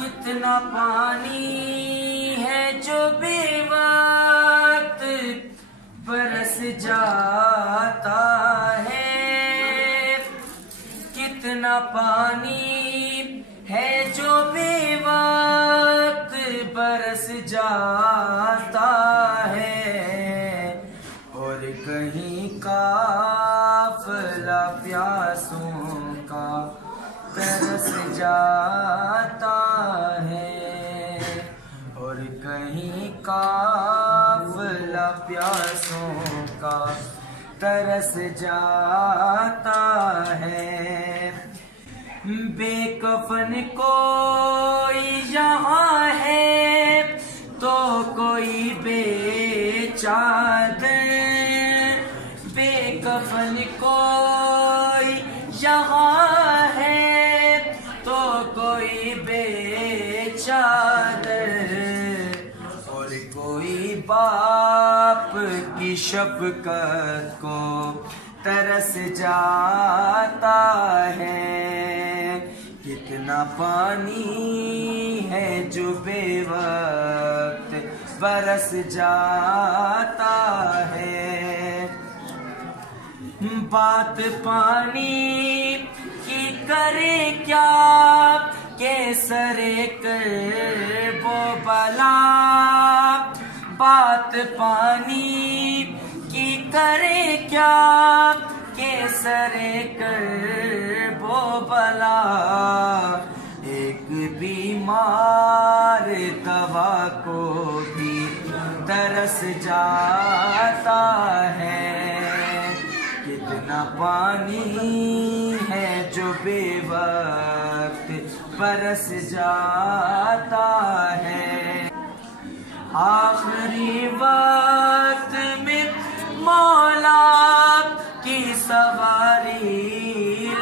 کتنا پانی ہے جو بے وقت برس جاتا ہے، کتنا پانی ہے جو بے وقت برس جاتا ہے، اور کہیں قافلہ پیاسوں کا ترس جاتا ہے، اور کہیں قافلہ پیاسوں کا ترس جاتا ہے۔ بے کفن کوئی یہاں ہے تو کوئی بے چادر، بے کفن کوئی یہاں ہے تو کوئی بے چادر، اور کوئی باپ کی شفقت کو ترس جاتا ہے، کتنا پانی ہے جو بے وقت برس جاتا ہے۔ بات پانی کی کرے کیا کہ سرے کرب و بلا، بات پانی کی کرے کیا کہ سرے کرب و بلا، ایک بیمار دوا کو بھی ترس جاتا ہے، کتنا پانی ہے جو بے وقت برس جاتا ہے۔ آخری وقت میں مولا کی سواری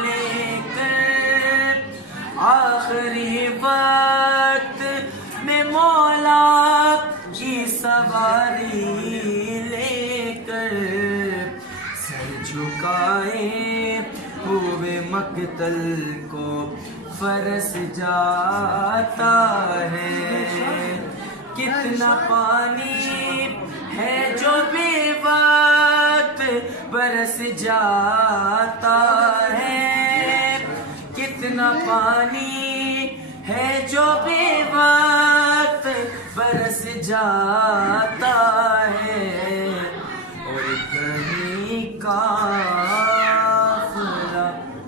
لے کر، آخری وقت میں مولا کی سواری لے کر، سر جھکائے ہوئے مقتل کو فرس جاتا ہے، کتنا پانی ہے جو بے وقت برس جاتا ہے، کتنا پانی ہے جو بے وقت برس جاتا ہے، اور کہیں قافلہ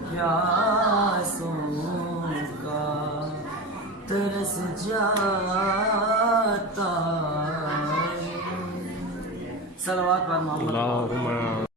پیاسوں کا ترس جاتا ہے۔ صلوات پر محمد۔